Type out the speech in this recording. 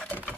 Thank you.